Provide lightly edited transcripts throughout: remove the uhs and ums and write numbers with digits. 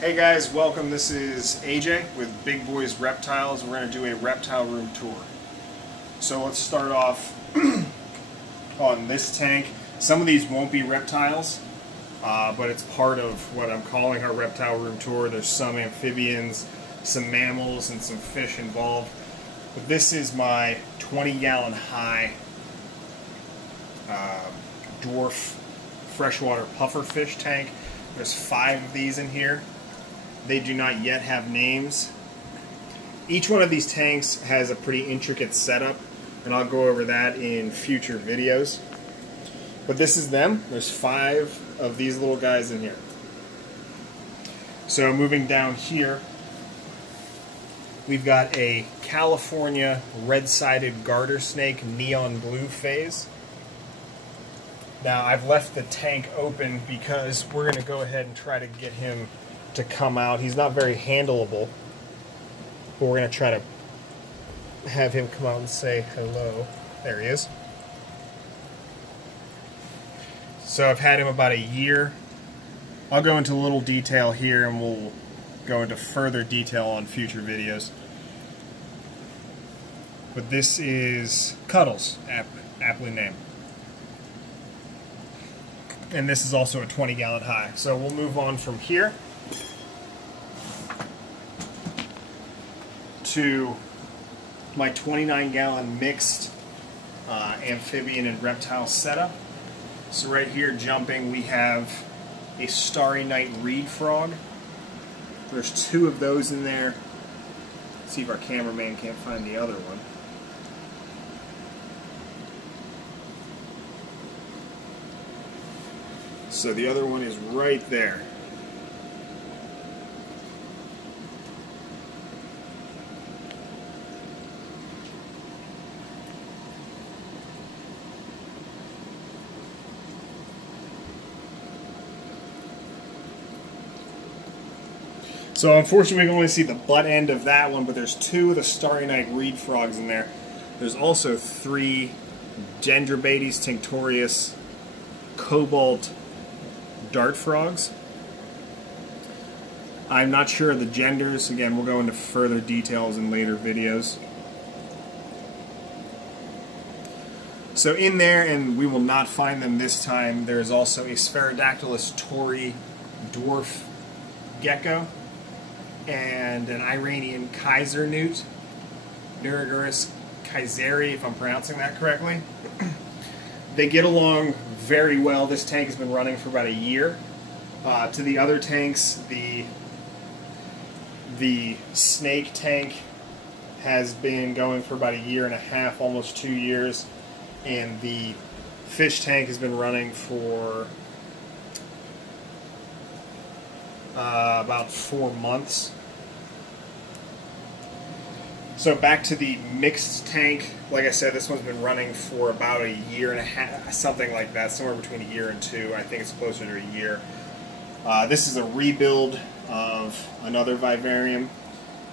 Hey guys, welcome. This is AJ with Big Boys Reptiles. We're going to do a reptile room tour. So let's start off on this tank. Some of these won't be reptiles, but it's part of what I'm calling our reptile room tour. There's some amphibians, some mammals, and some fish involved. But this is my 20-gallon high dwarf freshwater pufferfish tank. There's 5 of these in here. They do not yet have names. Each one of these tanks has a pretty intricate setup, and I'll go over that in future videos. But this is them. There's 5 of these little guys in here. So moving down here, we've got a California red-sided garter snake neon blue phase. Now I've left the tank open because we're going to go ahead and try to get him to come out. He's not very handleable, but we're going to try to have him come out and say hello. There he is. So I've had him about a year. I'll go into a little detail here and we'll go into further detail on future videos. But this is Cuddles, aptly named. And this is also a 20-gallon high. So we'll move on from here to my 29-gallon mixed amphibian and reptile setup. So right here jumping we have a starry night reed frog. There's 2 of those in there. Let's see if our cameraman can't find the other one. So the other one is right there. So unfortunately we can only see the butt end of that one, but there's 2 of the starry night reed frogs in there. There's also 3 Dendrobates tinctorius cobalt dart frogs. I'm not sure of the genders. Again, we'll go into further details in later videos. So in there, and we will not find them this time, there's also a Spherodactylus tori dwarf gecko and an Iranian Kaiser newt, Nuragurus kaiseri, if I'm pronouncing that correctly. They get along very well. This tank has been running for about a year. To the other tanks, the snake tank has been going for about a year and a half, almost 2 years, and the fish tank has been running for about 4 months. So back to the mixed tank. Like I said, this one's been running for about a year and a half, something like that, somewhere between a year and 2. I think it's closer to a year. This is a rebuild of another vivarium.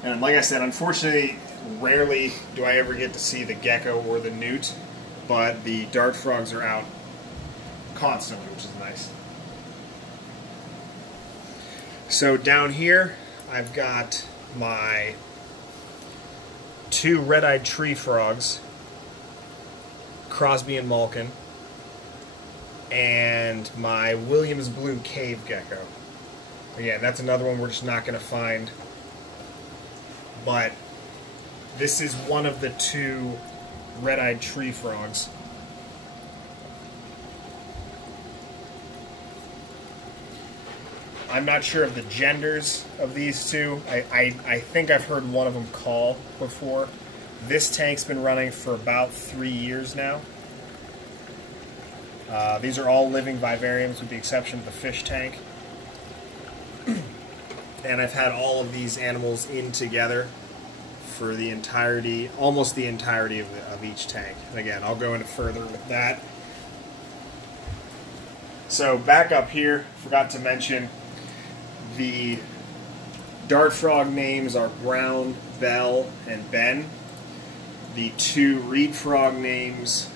And like I said, unfortunately, rarely do I ever get to see the gecko or the newt, but the dart frogs are out constantly, which is nice. So down here, I've got my 2 red-eyed tree frogs, Crosby and Malkin, and my Williams blue cave gecko. Again, that's another one we're just not going to find, but this is one of the 2 red-eyed tree frogs. I'm not sure of the genders of these 2. I think I've heard one of them call before. This tank's been running for about 3 years now. These are all living vivariums with the exception of the fish tank. And I've had all of these animals in together for the entirety, almost the entirety of each tank. And again, I'll go into further with that. So back up here, forgot to mention, the dart frog names are Brown, Bell, and Ben. The 2 reed frog names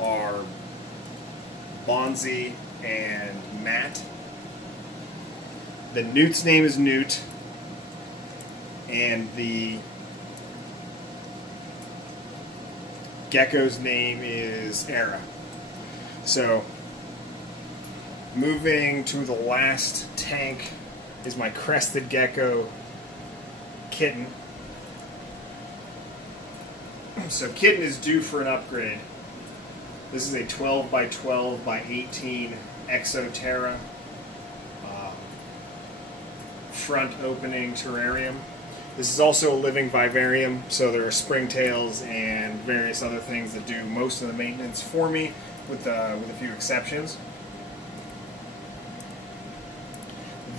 are Bonzi and Matt. The newt's name is Newt, and the gecko's name is Era. So, moving to the last tank is my crested gecko Kitten. So Kitten is due for an upgrade. This is a 12 by 12 by 18 Exo Terra front opening terrarium. This is also a living vivarium, so there are springtails and various other things that do most of the maintenance for me, with a few exceptions.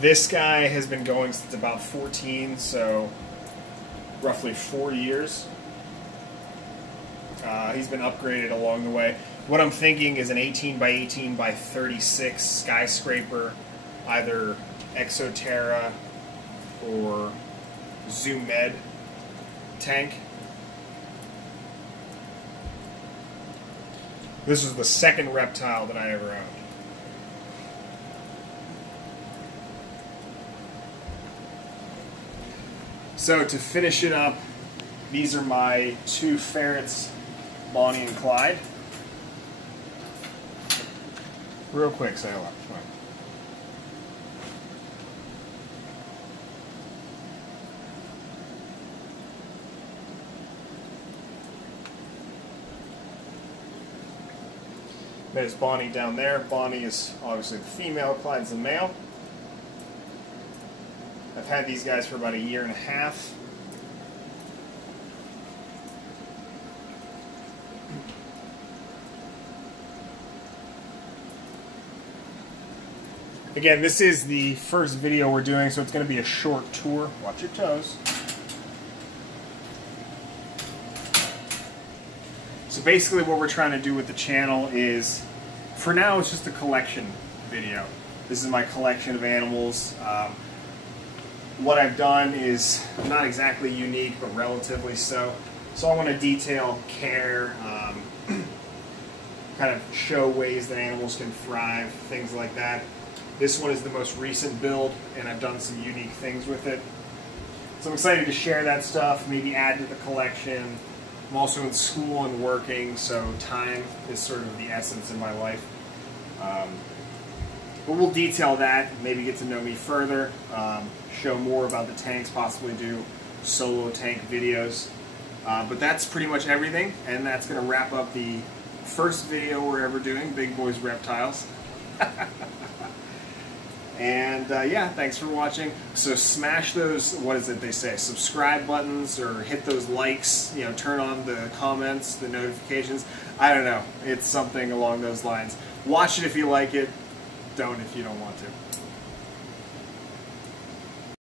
This guy has been going since about 14, so roughly 4 years. He's been upgraded along the way. What I'm thinking is an 18 by 18 by 36 skyscraper, either Exo Terra or Zoo Med tank. This is the second reptile that I ever owned. So to finish it up, these are my two ferrets, Bonnie and Clyde. Real quick, say hello. Come on. There's Bonnie down there. Bonnie is obviously the female, Clyde's the male. I've had these guys for about a year and a half. Again, this is the first video we're doing, so it's going to be a short tour. Watch your toes. So basically what we're trying to do with the channel is, for now, it's just a collection video. This is my collection of animals. What I've done is not exactly unique, but relatively so. So I want to detail care, kind of show ways that animals can thrive, things like that. This one is the most recent build, and I've done some unique things with it. So I'm excited to share that stuff, maybe add to the collection. I'm also in school and working, so time is sort of the essence in my life. But we'll detail that, maybe get to know me further, show more about the tanks, possibly do solo tank videos. But that's pretty much everything, and that's going to wrap up the first video we're ever doing, Big Boys Reptiles. And yeah, thanks for watching. So smash those, what is it they say, subscribe buttons, or hit those likes, you know, turn on the comments, the notifications. I don't know, it's something along those lines. Watch it if you like it, don't if you don't want to.